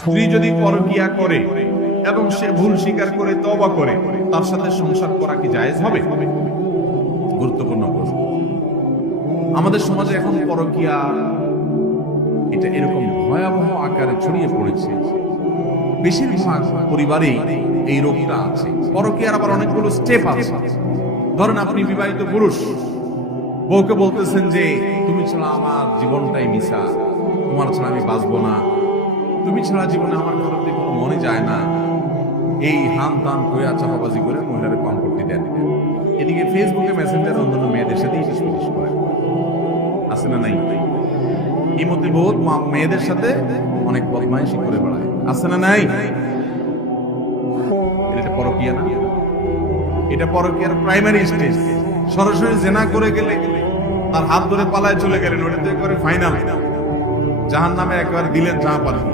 স্ত্রী যদি পরকিয়া করে এবং সে ভুল স্বীকার করে তওবা করে, তার সাথে সংসার করা কি জায়েজ হবে? গুরুত্বপূর্ণ প্রশ্ন। আমাদের সমাজে এখন পরকিয়া এটা এরকম ভয়াবহ আকারে ছড়িয়ে পড়েছে, বেশিরভাগ পরিবারেই এই রোগটা আছে। পরকিয়ার আবার অনেকগুলো স্টেপ আছে। ধরেন আপনি বিবাহিত পুরুষ, বউকে বলতেছেন যে তুমি ছাড়া আমার জীবনটাই মিশা, তোমার ছাড়া আমি বাঁচবো না, তুমি ছাড়া জীবনে আমার করতে কোনো মনে যায় না, এই হান তান কইয়া চাপাবাজি করে মহিলার কম করতে দেন। এদিকে ফেসবুকে মেসেঞ্জার অন্যান্য মেয়েদের সাথে ইটিস পিটিস করে, আছে না নাই? এই মধ্যে বহুত মেয়েদের সাথে অনেক বদমাইশি করে বেড়ায়, আছে না নাই? এটা পরকিয়া না? এটা পরকিয়ার প্রাইমারি স্টেজ। সরাসরি জেনা করে গেলে, তার হাত ধরে পালায় চলে গেলেন, ওটা তো একেবারে ফাইনাল। জাহান্নামে একবার দিলেন যা পারেন।